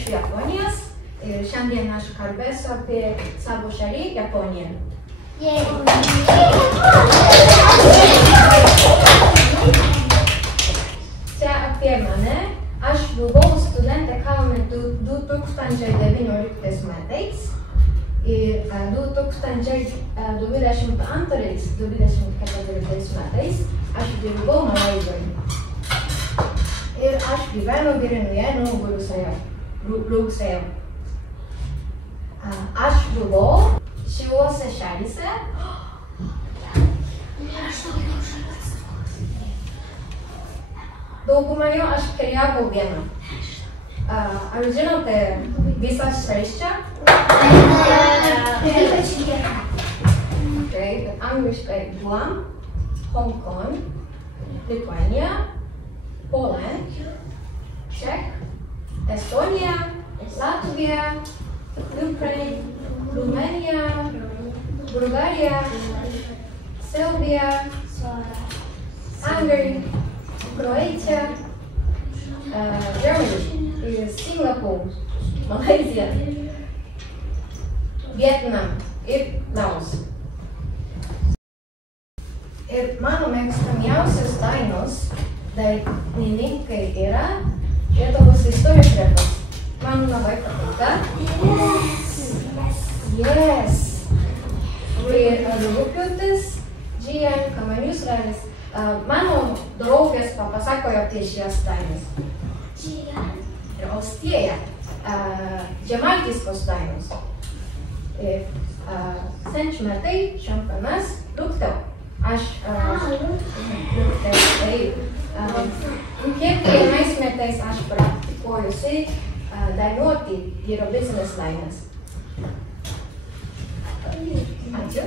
iš Japonijos ir šiandien aš kalbėsiu apie savo šalį Japoniją. Čia apie mane. Aš buvau studentė Kaune 2019 metais ir 2022-2024 metais aš dirbau Malaizijoje. Ir aš gyvenu Vilniuje, Novgorod Rugsėjo. Aš buvau šiuose šalyse. Daugumą jų aš keliavau viena. Ar žinote visas šalis čia? Bet angliškai Guam, Hong Kong, Lituania, Poland, Czech, Estonia, Latvija, Ukraina, Rumänija, Bulgarija, Serbija, Anglija, Croatia, Germany, Singapore, Malaysia, Vietnam ir Laos. Ir mano mėgstamiausias dainos dainininkai yra Lietuvos istorijos repas. Man labai patinka. Yes! Ir Rugpjūtis, Džien, Kamanius ralis. Mano draugės papasakojo apie šias dainas. Ir Ostieja, žemaitiškos dainos. Senčmetai, šampanas, Rūgtau. Aš kiekvienais metais aš praktikuojusi dainuoti Eurovizinės dainas. Ačiū.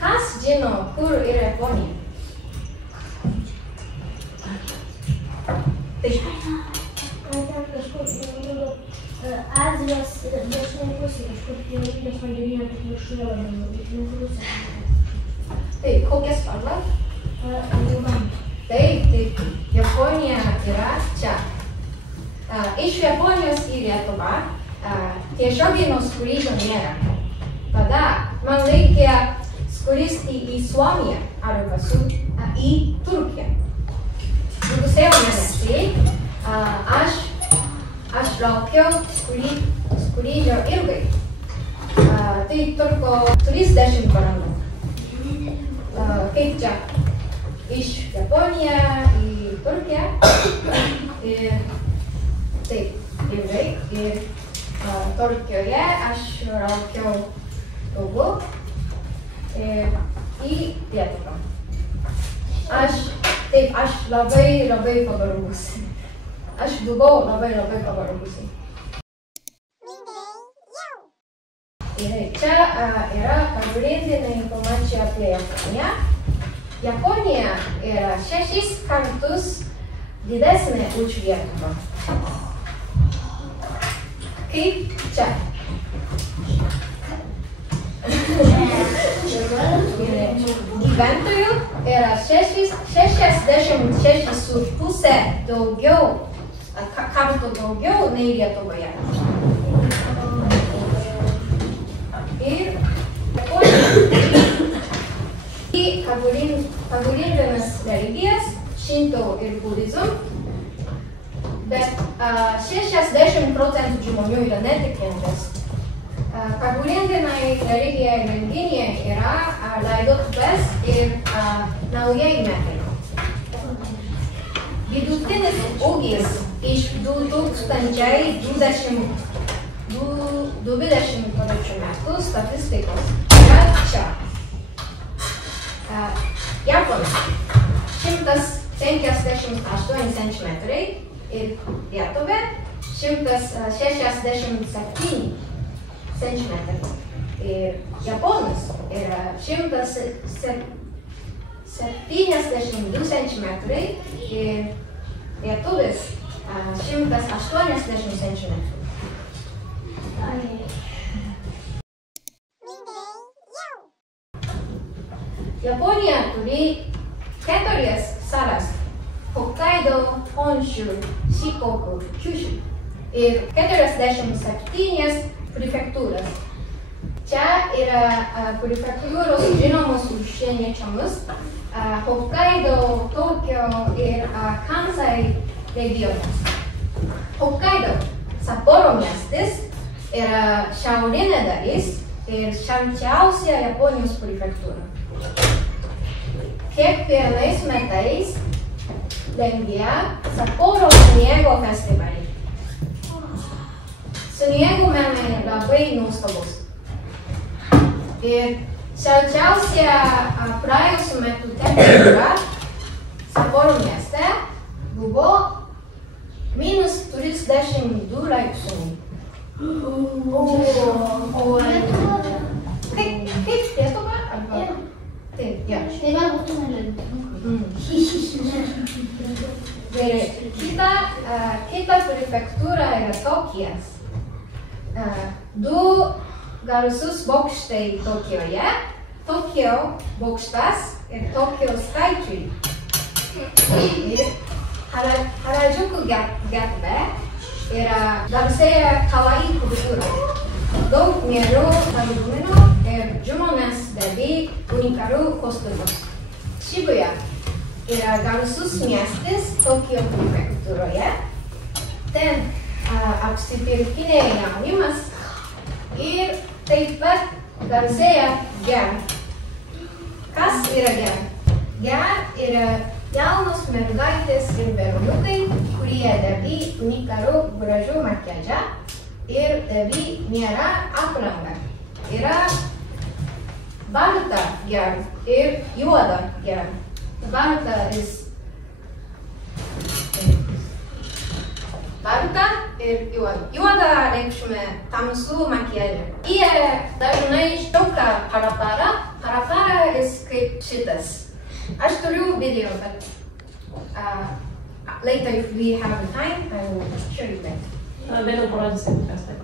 Kas žino, kur yra Japonija? Azijos dešinėje pusėje, kažkur Jūros vandenyno tik viršuje labiau. Taip, kokia spalva? Raudona. Taip, Japonija yra čia. Iš Japonijos į Lietuvą tiesioginio skrydžio nėra. Tada man reikia skristi į Suomiją arba į Turkiją. Rugsėjo mėnesį aš laukiau skrydžio ilgai. Tai truko 30 valandų. Kaip čia? Iš Japoniją į Turkiją. Taip, ilgai. Ir Turkijoje aš laukiau ilgu į Lietuvą. Aš labai pavargusi. Aš buvau labai pavargusi. Čia yra pagrindinė informacija apie Japoniją. Japonija yra 6 kartus didesnė už Lietuvą. Kaip čia. Gyventojų yra 66,5 daugiau, kartų daugiau nei Lietuvoje. Ir pagrindinės religijas, šinto ir budizm, bet 60% žmonių yra netikintis. Pagrindinai religijai renginiai yra laidotuvės ir naujieji metai. Vidutinis ūgis iš 2020 metų statistikos yra čia. Japonija 158 centimetrai ir Lietuvė 167 centimetrai. Ir Japonas yra 172 centimetrai ir Lietuvis 180 centimetrų. Japonija turi 4 salas: Hokkaido, Honshu, Shikoku, Kyushu ir 47 prefektūras. Čia yra prefektūros žinomos užsieniečiams Hokkaido, Tokio ir Kansai regionas. Hokkaido, Sapporo miestas yra šiaurinė dalis ir šalčiausia Japonijos prefektūra. Kiekvienais metais rengia Sapporo sniego festivalį. Sniego menai labai nuostabus. Ir šalčiausia praėjusių metų temperatūra Sapporo mieste buvo -32 laipsniai. Kaip Lietuva? Taip, jo. Lietuva būtų nežinau. Kita prefektūra yra Tokijas. Du garsus bokštai Tokijoje. Tokijo bokštas ir Tokijo skaičiai. Ir Harajuku gatvė yra garsėja kawaii kultūra. Daug mielių pareigūnų ir žmonės dėvi unikalių kostiumus. Shibuya yra garsus miestas Tokijo prefektūroje. Ten apsipirkinėja jaunimas ir taip pat garsėja GER. Kas yra GER? GER yra jaunos mergaitės ir berniukai, kurie dėvi unikalų gražų makiažą ir dėvi nėra aprangą. Yra balta GER ir juoda GER. Balta ir juoda. Juoda reikšmė tamsų makiažą. Jie dažnai šaukia parapara. Parapara kaip šitas. Aš turiu video, but later if we have the time, I will show you that. Vėliau parodysim, kas tai.